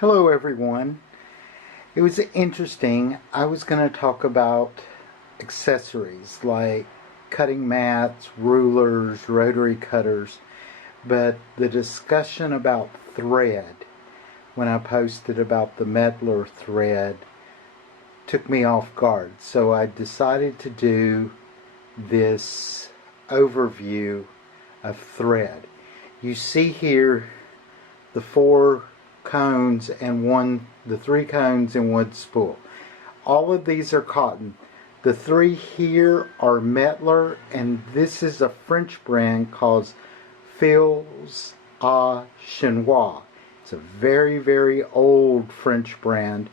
Hello everyone. It was interesting. I was going to talk about accessories like cutting mats, rulers, rotary cutters, but the discussion about thread when I posted about the Mettler thread took me off guard. So I decided to do this overview of thread. You see here the four cones and the three cones and one spool. All of these are cotton. The three here are Mettler, and this is a French brand called Fils à Chinois. It's a very, very old French brand,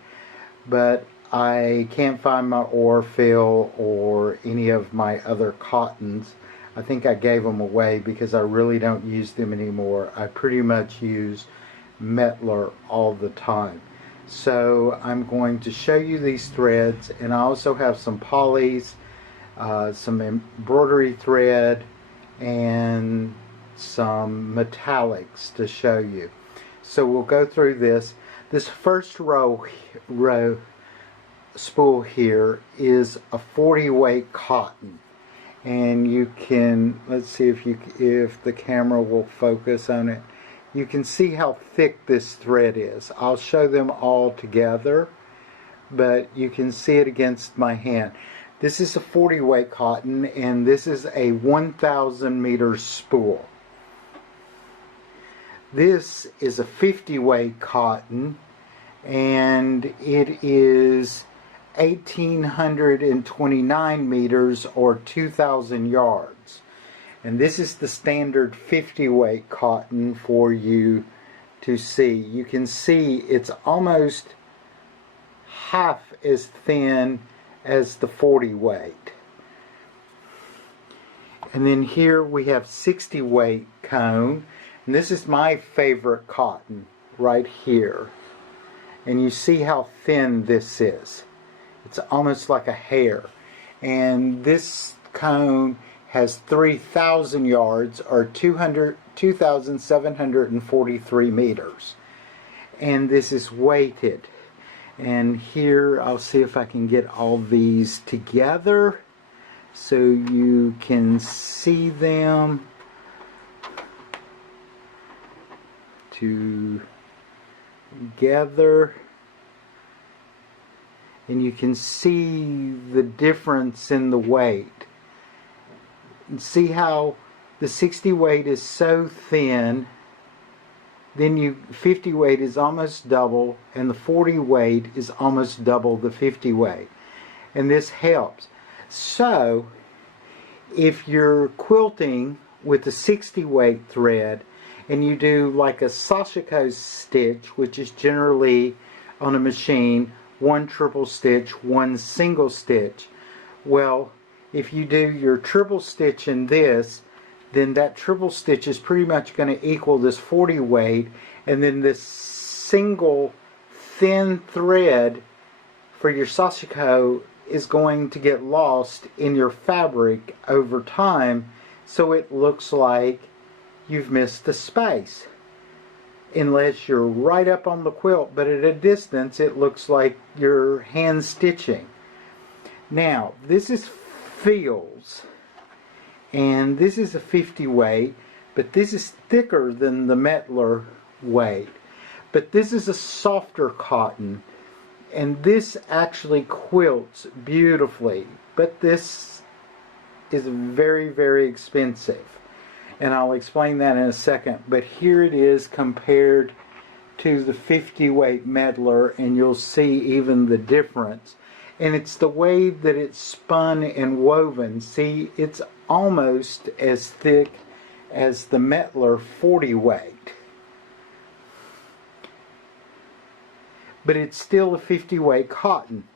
but I can't find my Orfil or any of my other cottons. I think I gave them away because I really don't use them anymore. I pretty much use Mettler all the time. So I'm going to show you these threads, and I also have some polys, some embroidery thread, and some metallics to show you. So we'll go through this. This first row spool here is a 40 weight cotton, and you can, let's see if the camera will focus on it. You can see how thick this thread is. I'll show them all together, but you can see it against my hand. This is a 40 weight cotton, and this is a 1,000 meter spool. This is a 50 weight cotton, and it is 1,829 meters or 2,000 yards. And this is the standard 50 weight cotton for you to see. You can see it's almost half as thin as the 40 weight. And then here we have 60 weight cone. And this is my favorite cotton right here. And you see how thin this is. It's almost like a hair. And this cone has 3,000 yards or 2,743 meters. And this is weighted. And here I'll see if I can get all these together so you can see them together. And you can see the difference in the weight. And see how the 60 weight is so thin, then 50 weight is almost double, and the 40 weight is almost double the 50 weight. And this helps. So if you're quilting with the 60 weight thread and you do like a Sashiko stitch, which is generally on a machine, one triple stitch, one single stitch, well, if you do your triple stitch in this, then that triple stitch is pretty much going to equal this 40 weight, and then this single thin thread for your Sashiko is going to get lost in your fabric over time, so it looks like you've missed a space. Unless you're right up on the quilt, but at a distance it looks like you're hand stitching. Now, this is Fils, and this is a 50 weight, but this is thicker than the Mettler weight. But this is a softer cotton, and this actually quilts beautifully, but this is very, very expensive. And I'll explain that in a second. But here it is compared to the 50 weight Mettler, and you'll see even the difference. And it's the way that it's spun and woven. See, it's almost as thick as the Mettler 40 weight. But it's still a 50 weight cotton.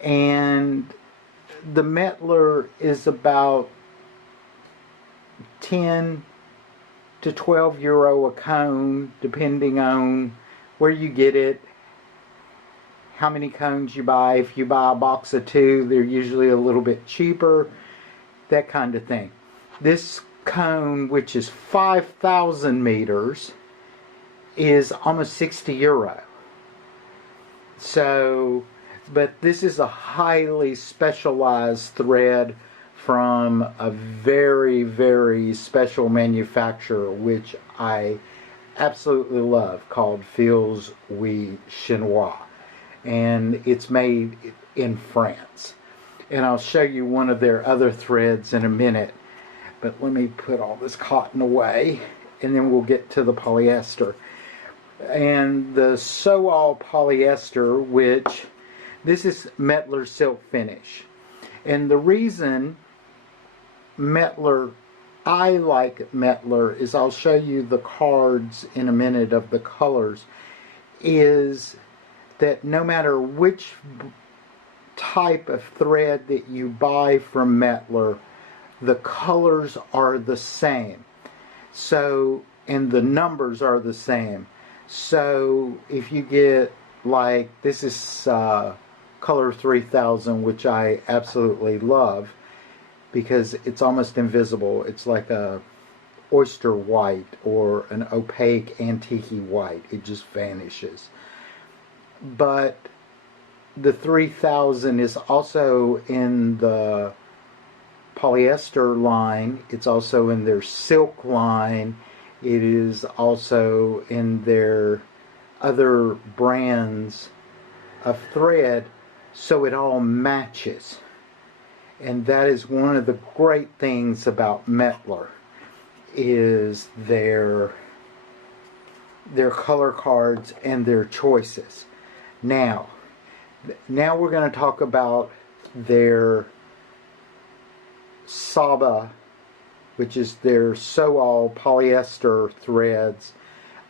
And the Mettler is about 10 to 12 euro a cone, depending on where you get it, how many cones you buy. If you buy a box of 2, they're usually a little bit cheaper, that kind of thing. This cone, which is 5,000 meters, is almost 60 euro. So, but this is a highly specialized thread from a very, very special manufacturer, which I absolutely love, called Fils Oui Chinois. And it's made in France. And I'll show you one of their other threads in a minute. But let me put all this cotton away, and then we'll get to the polyester. And the Sewall polyester, which this is Mettler silk finish. And the reason I like Mettler is, I'll show you the cards in a minute of the colors, is that no matter which type of thread that you buy from Mettler, the colors are the same. So, and the numbers are the same. So if you get, like, this is color 3000, which I absolutely love because it's almost invisible. It's like a oyster white or an opaque antique white. It just vanishes. But the 3000 is also in the polyester line. It's also in their silk line. It is also in their other brands of thread, so it all matches. And that is one of the great things about Mettler, is their color cards and their choices. Now we're going to talk about their Saba, which is their Sewall polyester threads.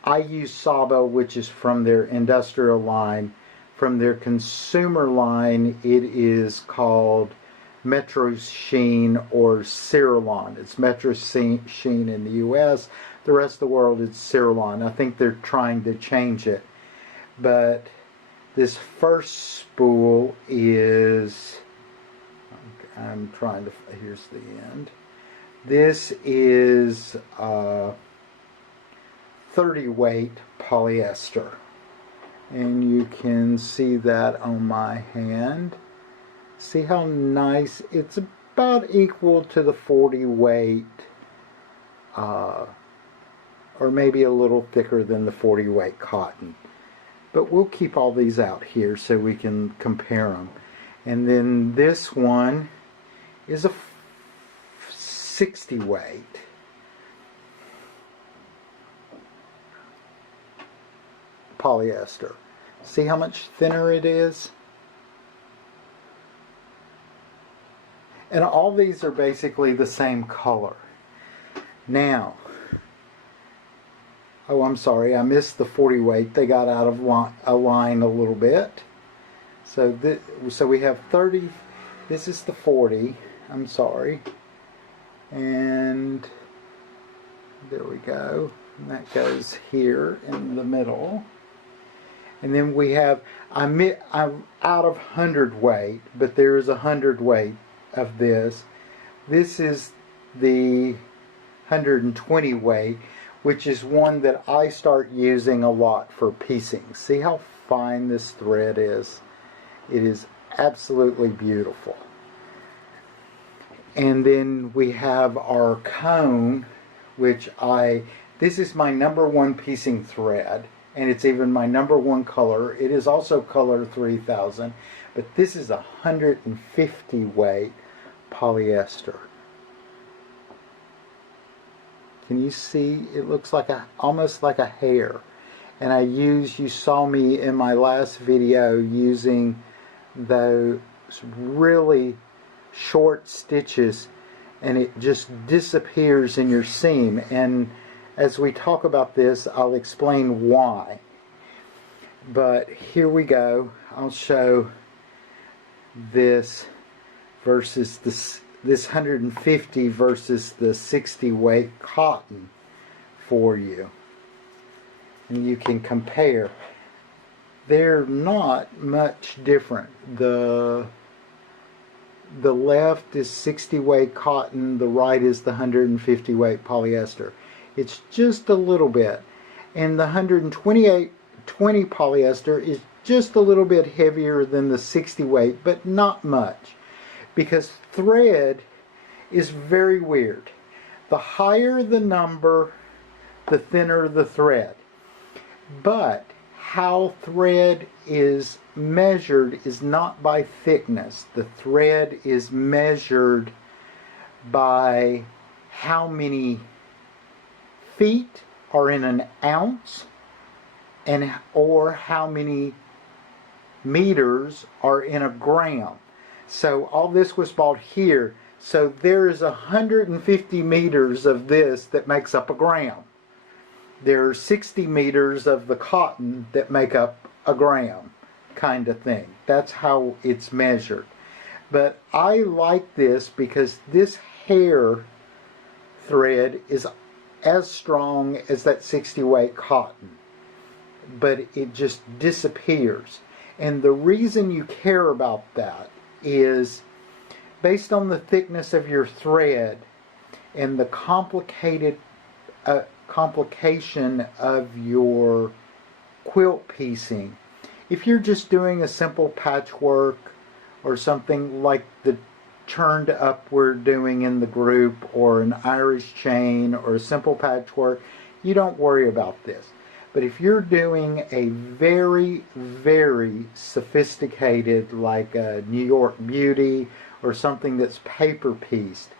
I use Saba, which is from their industrial line. From their consumer line, it is called Metro Sheen or Ceylon. It's Metro Sheen in the US. The rest of the world, it's Ceylon. I think they're trying to change it. But this first spool is, I'm trying to, here's the end. This is 30 weight polyester. And you can see that on my hand. See how nice? It's about equal to the 40 weight, or maybe a little thicker than the 40 weight cotton. But we'll keep all these out here so we can compare them. And then this one is a 60 weight. Polyester. See how much thinner it is? And all these are basically the same color. Now, oh, I'm sorry, I missed the 40 weight. They got out of a line a little bit. So we have 30. This is the 40. I'm sorry. And there we go. And that goes here in the middle. And then we have, I'm out of 100 weight, but there is 100 weight of this. This is the 120 weight, which is one that I start using a lot for piecing. See how fine this thread is? It is absolutely beautiful. And then we have our cone, which this is my #1 piecing thread. And it's even my #1 color. It is also color 3000, but this is 150 weight polyester. Can you see? It looks like almost like a hair. And you saw me in my last video using those really short stitches, and it just disappears in your seam. And as we talk about this, I'll explain why. But here we go. I'll show this versus this 150 versus the 60 weight cotton for you. And you can compare. They're not much different. The left is 60 weight cotton, the right is the 150 weight polyester. It's just a little bit. And the 120 polyester is just a little bit heavier than the 60 weight, but not much, because thread is very weird. The higher the number, the thinner the thread. But how thread is measured is not by thickness. The thread is measured by how many feet are in an ounce, and or how many meters are in a gram. So all this was bought here. So there is 150 meters of this that makes up a gram. There are 60 meters of the cotton that make up a gram, kind of thing. That's how it's measured. But I like this because this hair thread is as strong as that 60 weight cotton, but it just disappears. And the reason you care about that is based on the thickness of your thread and the complication of your quilt piecing. If you're just doing a simple patchwork or something like the turned up we're doing in the group, or an Irish chain, or a simple patchwork, you don't worry about this. But if you're doing a very, very sophisticated, like a New York Beauty or something that's paper pieced,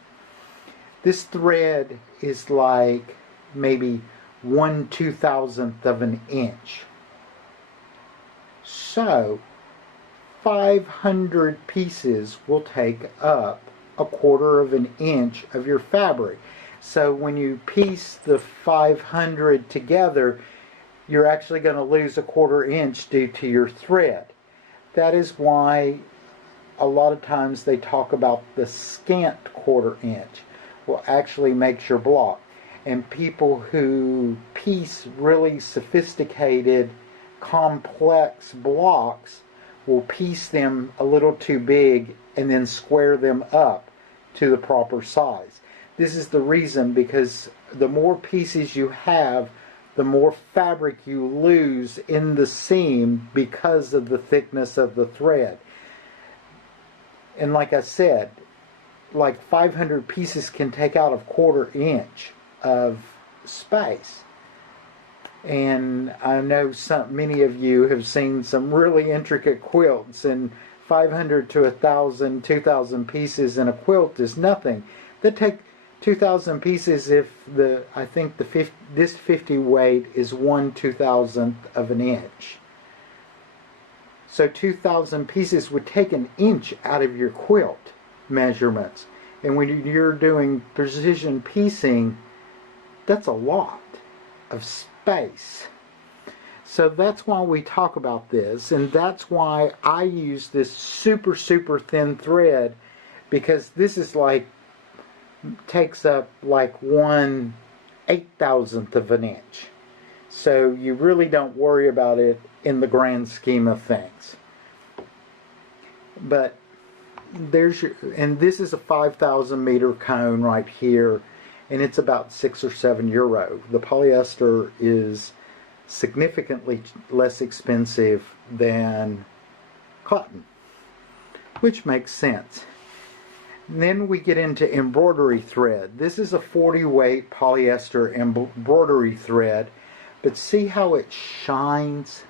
this thread is like maybe 1/2000th of an inch. So 500 pieces will take up 1/4 of an inch of your fabric. So when you piece the 500 together, you're actually going to lose 1/4 inch due to your thread. That is why a lot of times they talk about the scant 1/4 inch will actually make your block. And people who piece really sophisticated, complex blocks will piece them a little too big and then square them up to the proper size. This is the reason, because the more pieces you have, the more fabric you lose in the seam because of the thickness of the thread. And like I said, like 500 pieces can take out 1/4 inch of space. And I know many of you have seen some really intricate quilts, and 500 to 1,000, 2,000 pieces in a quilt is nothing. They take 2,000 pieces if this 50 weight is 1/2000th of an inch. So 2,000 pieces would take an inch out of your quilt measurements. And when you're doing precision piecing, that's a lot of space. So that's why we talk about this, and that's why I use this super, super thin thread, because this is like, takes up like 1/8000th of an inch. So you really don't worry about it in the grand scheme of things. But and this is a 5,000 meter cone right here, and it's about €6 or €7. The polyester is significantly less expensive than cotton, which makes sense. And then we get into embroidery thread. This is a 40 weight polyester embroidery thread, but see how it shines?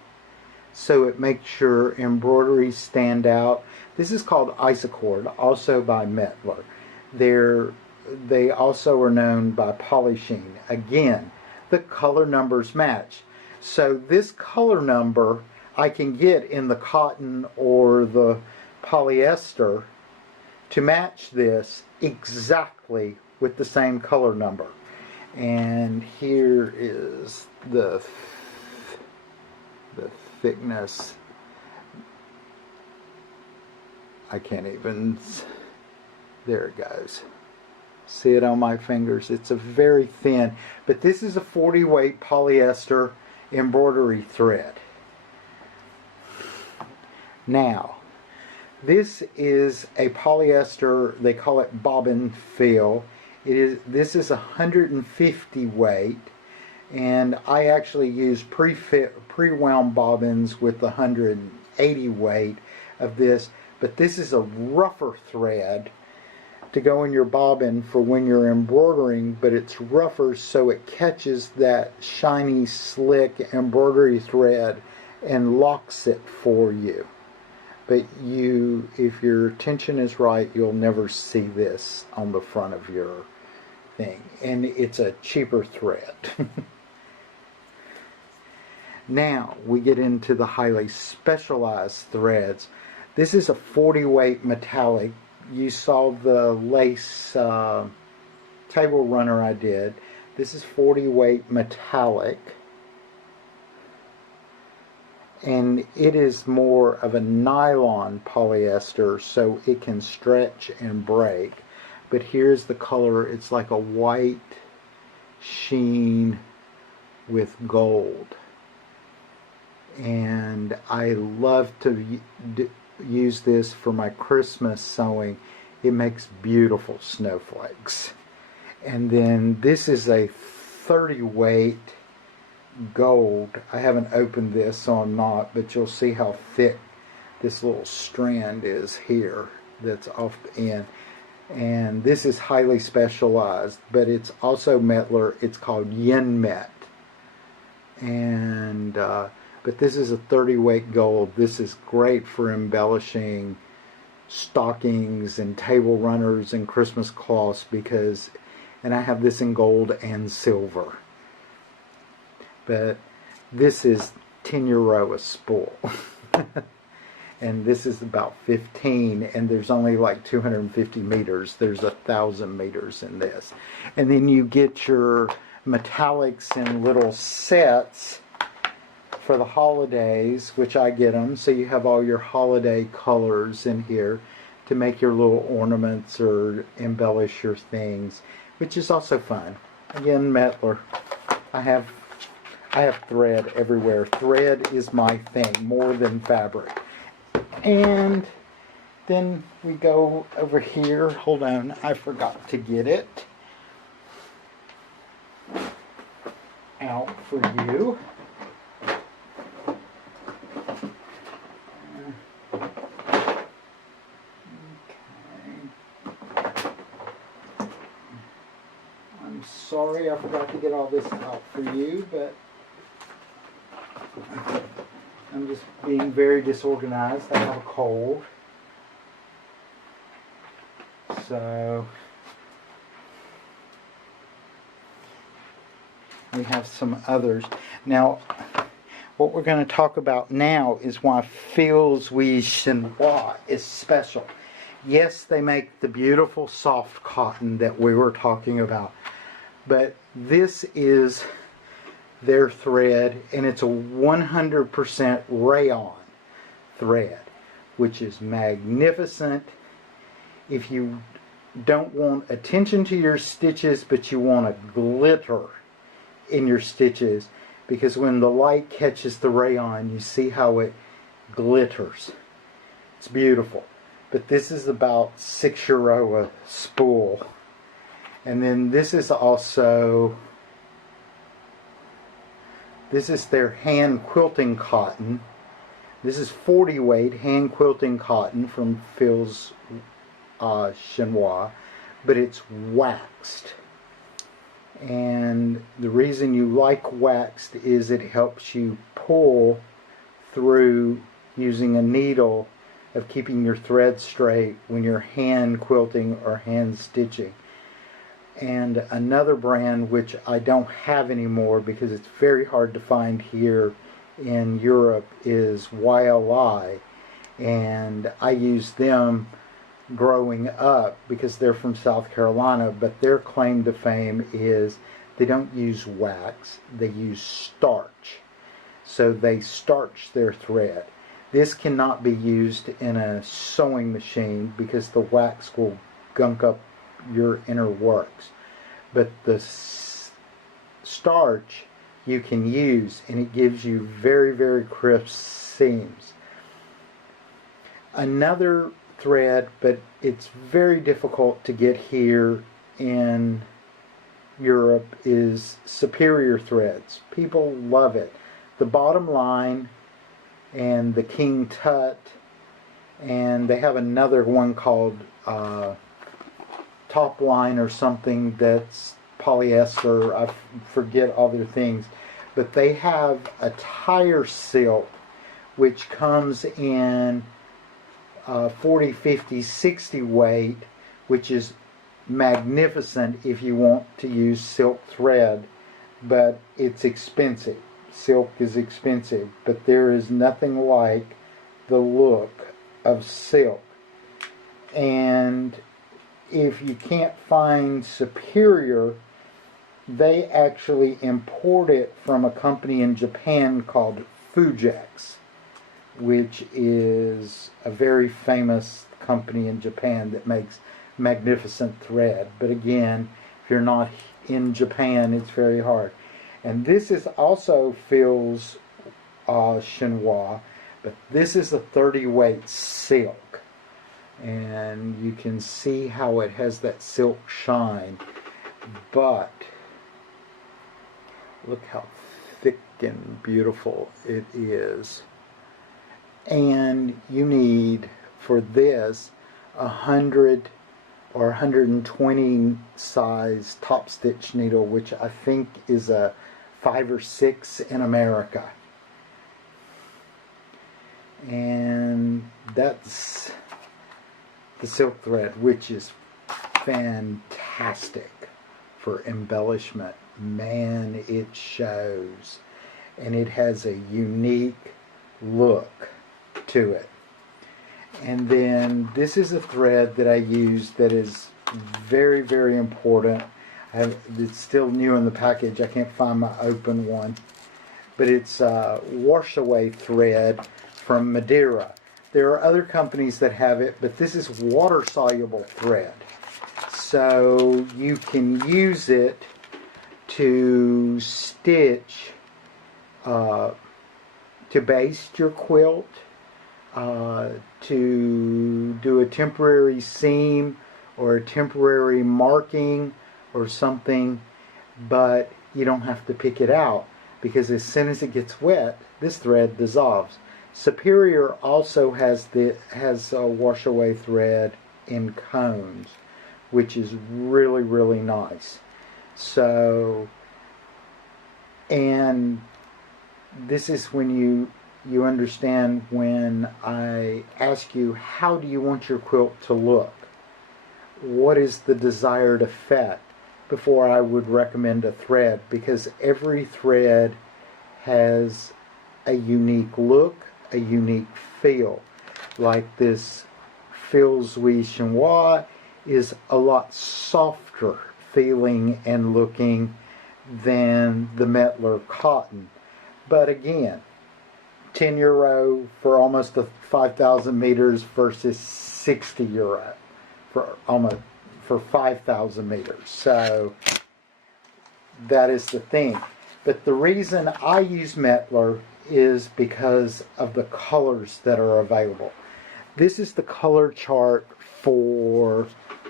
So it makes your embroideries stand out. This is called Isacord, also by Mettler. They also are known by Polysheen. Again, the color numbers match. So this color number I can get in the cotton or the polyester to match this exactly with the same color number. And here is the thickness. I can't even, there it goes. See it on my fingers? It's a very thin, but this is a 40 weight polyester embroidery thread. Now, this is a polyester, they call it bobbin fill. This is 150 weight, And I actually use pre-wound bobbins with the 180 weight of this, but this is a rougher thread to go in your bobbin for when you're embroidering, but it's rougher so it catches that shiny, slick embroidery thread and locks it for you. But if your tension is right, you'll never see this on the front of your thing. And it's a cheaper thread. Now we get into the highly specialized threads. This is a 40 weight metallic. You saw the lace table runner I did. This is 40 weight metallic. And it is more of a nylon polyester, so it can stretch and break. But here's the color. It's like a white sheen with gold. And I love to use this for my Christmas sewing. It makes beautiful snowflakes. And then this is a 30 weight gold. I haven't opened this, so I'm not, but you'll see how thick this little strand is here that's off the end. And this is highly specialized, but it's also Mettler. It's called Yen Met. And but this is a 30 weight gold. This is great for embellishing stockings and table runners and Christmas cloths, because, and I have this in gold and silver. But this is €10 a spool. And this is about 15, and there's only like 250 meters. There's 1,000 meters in this. And then you get your metallics in little sets for the holidays, which I get them. So you have all your holiday colors in here to make your little ornaments or embellish your things, which is also fun. Again, Mettler. I have thread everywhere. Thread is my thing, more than fabric. And then we go over here. Hold on, I forgot to get it out for you. Sorry, I forgot to get all this out for you, but I'm just being very disorganized. I have a cold. So we have some others. Now, what we're going to talk about now is why Fils Louis Chinois is special. Yes, they make the beautiful soft cotton that we were talking about, but this is their thread, and it's a 100% rayon thread, which is magnificent. If you don't want attention to your stitches, but you want a glitter in your stitches, because when the light catches the rayon, you see how it glitters. It's beautiful. But this is about €6 a spool. And then this is also, this is their hand quilting cotton. This is 40 weight hand quilting cotton from Fils Chinois, but it's waxed. And the reason you like waxed is it helps you pull through using a needle of keeping your thread straight when you're hand quilting or hand stitching. And another brand which I don't have anymore because it's very hard to find here in Europe is YLI, and I used them growing up because they're from South Carolina, but their claim to fame is they don't use wax, they use starch. So they starch their thread. This cannot be used in a sewing machine because the wax will gunk up your inner works. But the starch you can use, and it gives you very, very crisp seams. Another thread, but it's very difficult to get here in Europe is Superior Threads. People love it. The Bottom Line and the King Tut, and they have another one called Top Line or something that's polyester. I forget all their things. But they have a tire silk which comes in 40, 50, 60 weight, which is magnificent if you want to use silk thread, but it's expensive. Silk is expensive, but there is nothing like the look of silk. And if you can't find Superior, they actually import it from a company in Japan called Fujex, which is a very famous company in Japan that makes magnificent thread. But again, if you're not in Japan, it's very hard. And this is also Fils Chinois, but this is a 30 weight silk. And you can see how it has that silk shine. But look how thick and beautiful it is. And you need, for this, 100 or 120 size top stitch needle, which I think is a 5 or 6 in America. And that's the silk thread, which is fantastic for embellishment. Man, it shows. And it has a unique look to it. And then this is a thread that I use that is very, very important. It's still new in the package. I can't find my open one. But it's wash away thread from Madeira. There are other companies that have it, but this is water soluble thread. So you can use it to stitch, to baste your quilt, to do a temporary seam or a temporary marking or something, but you don't have to pick it out because as soon as it gets wet, this thread dissolves. Superior also has a wash away thread in cones, which is really, really nice. So, and this is when you understand when I ask you, how do you want your quilt to look? What is the desired effect before I would recommend a thread? Because every thread has a unique look, a unique feel. Like this Fils Chinois is a lot softer feeling and looking than the Mettler cotton. But again, €10 for almost 5,000 meters versus €60 for 5,000 meters. So that is the thing. But the reason I use Mettler is because of the colors that are available. This is the color chart for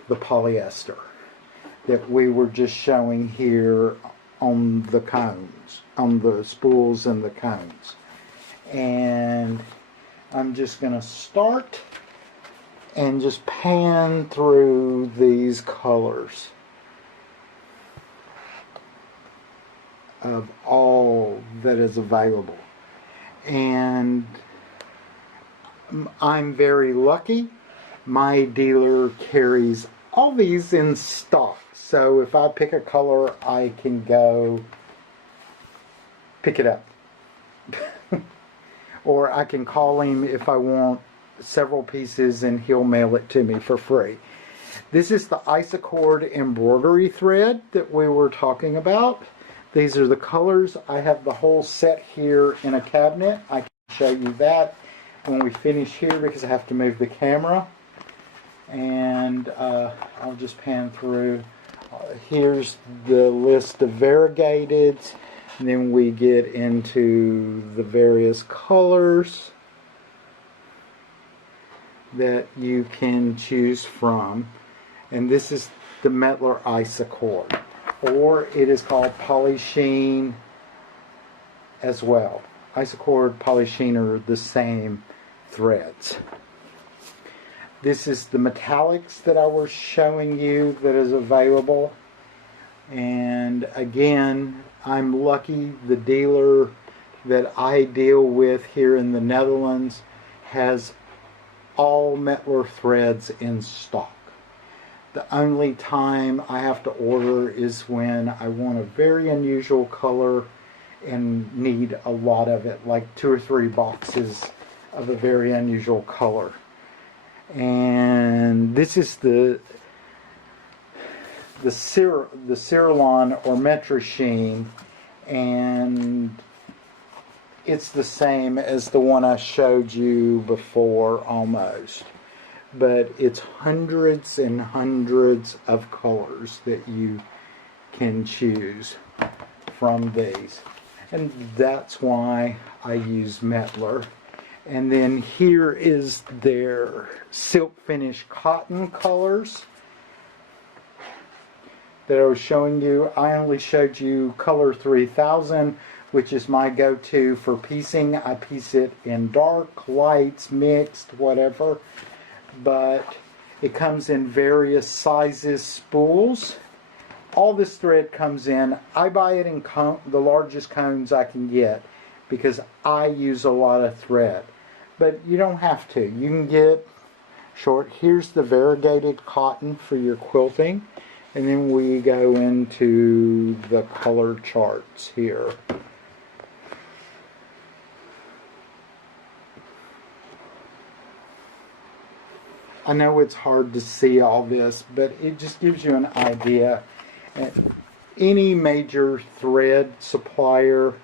the polyester that we were just showing here on the cones, on the spools and the cones. And I'm just going to start and just pan through these colors of all that is available. And I'm very lucky. My dealer carries all these in stock. So if I pick a color, I can go pick it up. Or I can call him if I want several pieces and he'll mail it to me for free. This is the Isacord embroidery thread that we were talking about. These are the colors. I have the whole set here in a cabinet. I can show you that when we finish here because I have to move the camera. And I'll just pan through. Here's the list of variegated. And then we get into the various colors that you can choose from. And this is the Mettler Isacord. or it is called Polysheen as well. Isocord, Polysheen are the same threads. This is the metallics that I was showing you that is available. And again, I'm lucky the dealer that I deal with here in the Netherlands has all Mettler threads in stock. The only time I have to order is when I want a very unusual color and need a lot of it, like 2 or 3 boxes of a very unusual color. And this is the Ceylon or Metrasheen, and it's the same as the one I showed you before almost, but it's hundreds and hundreds of colors that you can choose from these, and that's why I use Mettler. And then here is their silk finish cotton colors that I was showing you. I only showed you color 3000, which is my go-to for piecing. I piece it in dark, lights, mixed, whatever. But it comes in various sizes, spools. All this thread comes in. I buy it in the largest cones I can get because I use a lot of thread. But you don't have to. You can get short. Here's the variegated cotton for your quilting. And then we go into the color charts here. I know it's hard to see all this, but it just gives you an idea. Any major thread supplier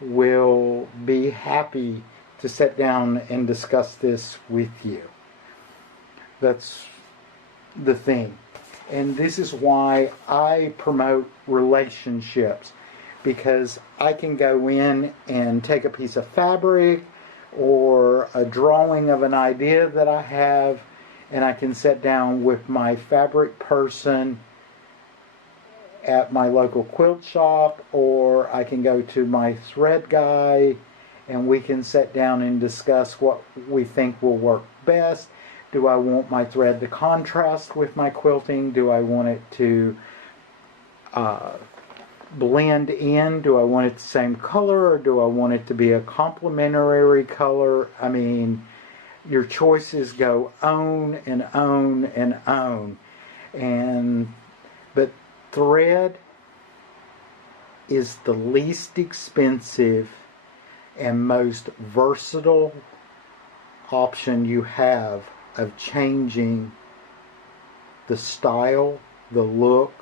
will be happy to sit down and discuss this with you. That's the thing. And this is why I promote relationships, because I can go in and take a piece of fabric or a drawing of an idea that I have, and I can sit down with my fabric person at my local quilt shop, or I can go to my thread guy and we can sit down and discuss what we think will work best. Do I want my thread to contrast with my quilting? Do I want it to blend in? Do I want it the same color, or do I want it to be a complementary color? I mean, your choices go on and on and on. But thread is the least expensive and most versatile option you have of changing the style, the look,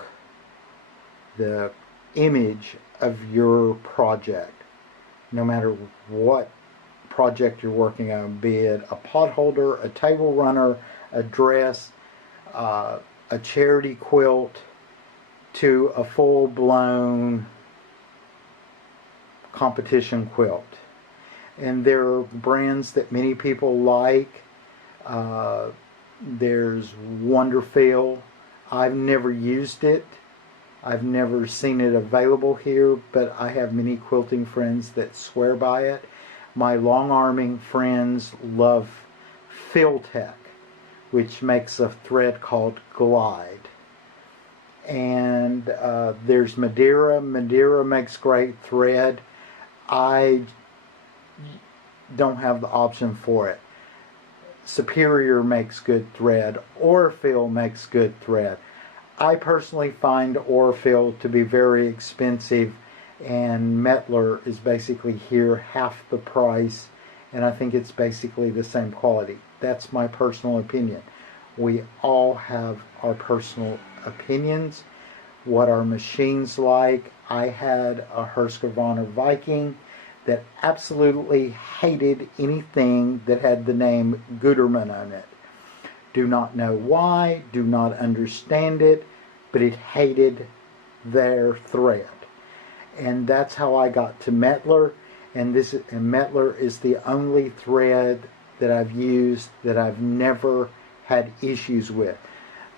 the image of your project. No matter what project you're working on, be it a pot holder, a table runner, a dress, a charity quilt, to a full-blown competition quilt. And there are brands that many people like. There's Wonderfeel. I've never used it. I've never seen it available here, but I have many quilting friends that swear by it. My long-arming friends love Filtech, which makes a thread called Glide. And there's Madeira. Madeira makes great thread. I don't have the option for it. Superior makes good thread. Aurifil makes good thread. I personally find Aurifil to be very expensive, and Mettler is basically here half the price, and I think it's basically the same quality. That's my personal opinion. We all have our personal opinions, what our machine's like. I had a Husqvarna Viking that absolutely hated anything that had the name Gutermann on it. Do not know why, do not understand it, but it hated their thread. And that's how I got to Mettler, and Mettler is the only thread that I've used that I've never had issues with.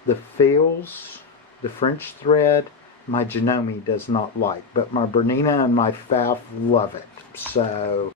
The fils, the French thread, my Janome does not like, but my Bernina and my Pfaff love it. So